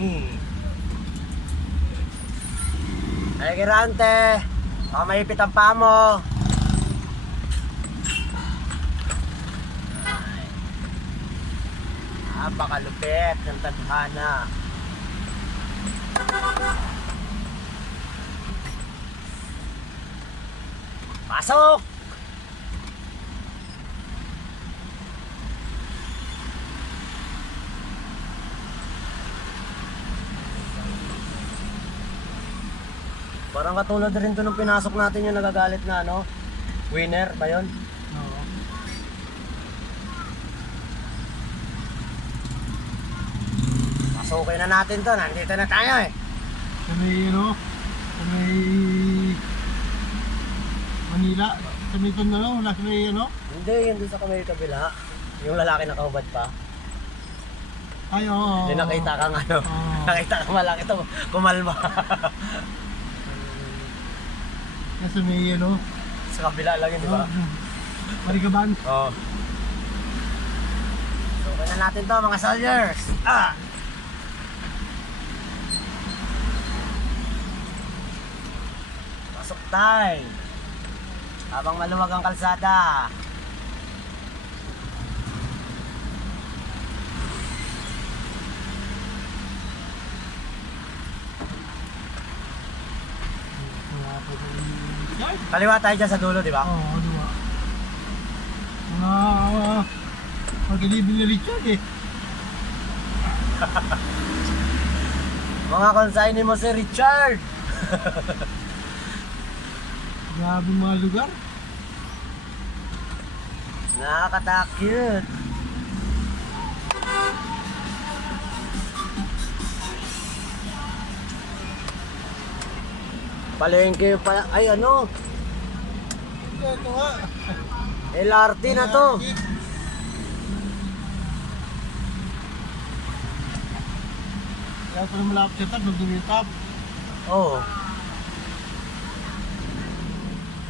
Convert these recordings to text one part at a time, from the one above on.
kami. Ay, Kirante. Baka maipit ang paa mo. Ay. Napakalupit ng tadhana. Pasok! Parang katulad rin to nung pinasok natin yung nagagalit na ano, winner ba yun? Oo. Pasukin na natin to, nandito na tayo eh. Sa may ano, sa may Manila, sa may Tondo, wala sa may ano. Hindi, yun doon sa kamay kabila. Yung lalaki nakahubad pa. Ay, oo. Hindi nakita kang ano, Oo. nakita kang malaki to, kumalma. Sa may ano. Sa kabila lang yun, di ba? Marigaban. Oo. Sukin na natin to mga soldiers. Ah! Pasok tayo. Habang maluwag ang kalsada. Kaliwa tayo dyan sa dulo, di ba? Oo, diba? Mga pag-ilibin ni Richard eh. Mga konsainin mo si Richard. Grabe mga lugar. Nakakatakot. Palengke pala. Ay ano? Ito nga. LRT na to. Kaya pala malapit sa top, nandun yung top. Oo.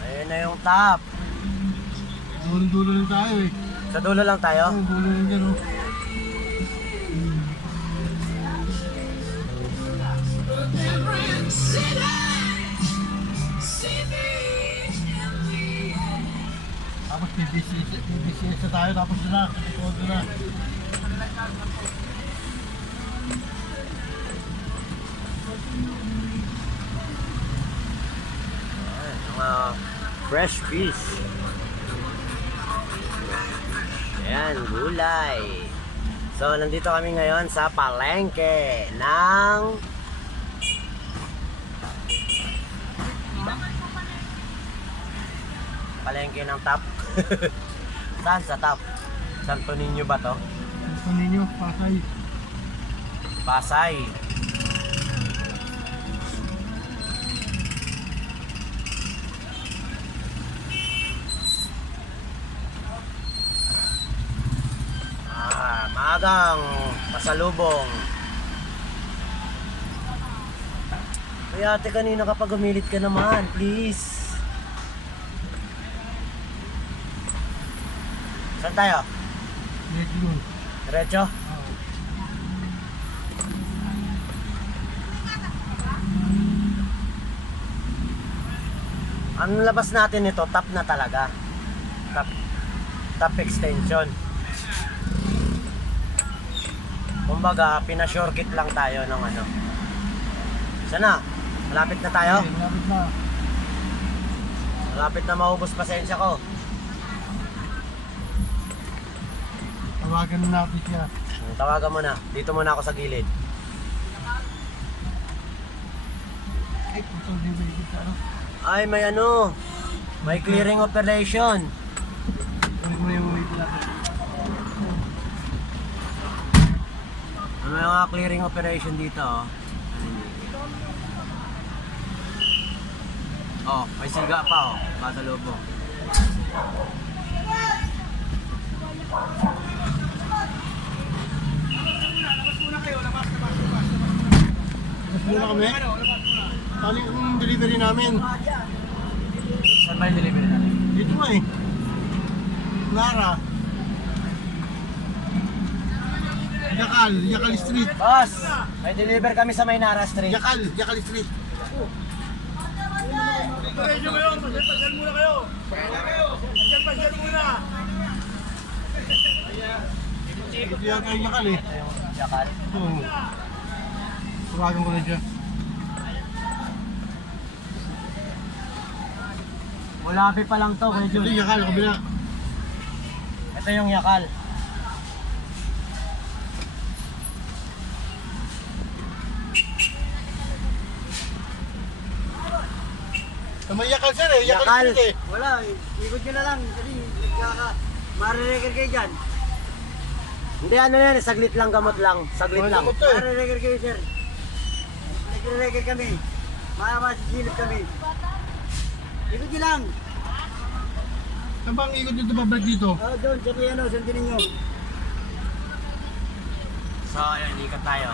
Ayun na yung top. Dulo-dulo lang tayo eh. Sa dulo lang tayo. Oo, dulo lang dyan oh. Tapos PBCS na tayo, tapos doon na, doon na. Mga fresh fish. Ayan, gulay. So, nandito kami ngayon sa palengke ng palengke ng top. Saan sa top? Santo Niño ba to? Gusto ninyo, Pasay. Pasay. Maagang pasalubong. Kaya ate, kanina kapag umilit ka naman, please. Saan tayo? Medyo yun. Diretso? Oo. Ang labas natin ito, top na talaga. Top extension. Kumbaga, pinashortcut lang tayo ng ano. Sana, malapit na tayo. Okay, malapit na. Malapit na maubos pasensya ko. Tawagan na natin siya. Tawagan mo na. Dito muna ako sa gilid. Ay, puto din ba yung ano? Ay, may ano. May clearing operation. Ulit mo yung wait natin. May mga clearing operation dito, oh. Oh, may siga pa, oh. Pasalubong. Labas muna kami. Paano yung delivery namin? Saan ba yung delivery natin? Dito nga eh. Lara. Yakal Street. Boss, may deliver kami sa Maynara Street. Yakal Street. Pasensya kayo, pasensya muna kayo. Pasensya muna. Ito yata yung Yakal eh. Ito yung yakal. Oo. Tawagan ko na dyan. Mulabi pa lang to, Kuya Ito Jun. yung Yakal, kabila. Ito yung yakal. Tama Yakal sir eh, Yakal Yakal. Street eh. Wala, ikot nyo na lang. Kasi mariregal kayo dyan. Hindi, ano yan, saglit lang, gamot lang. Saglit lang. Gamot to eh. Mariregal kayo, sir. Nagreregal kami. Masisilip kami. Ikot nyo lang. Saan bang ikot dito babalik dito? Doon, sa may ano, sundin ninyo. So, ayun, ikat tayo.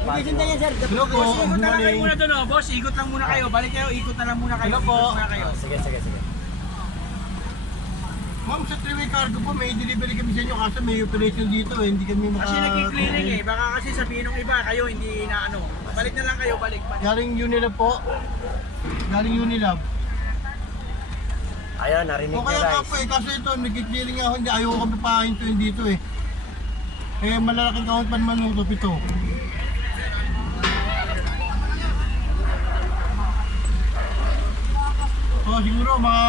Hindi sundan yan, sir. Hello po, good Ikot na lang kayo morning. muna doon, oh. Boss. Ikot lang muna kayo. Balik kayo, ikot na lang muna kayo. Hello po. Ikot muna kayo. Sige, sige, sige. Ma'am, sa three-way cargo po, may delivery kami sa inyo kasi may operation dito eh. Hindi kami Kasi nagki-clearing eh. Baka kasi sabihin ng iba, kayo hindi na ano. Balik na lang kayo, balik. Galing Unilab po. Galing Unilab. Ayun, narinig O nyo kaya nga guys. po eh, kasi ito, nag-clearing ako, hindi ayaw ko kami pahintuin dito eh. Eh, malalaking count pa naman nung ito. So siguro mga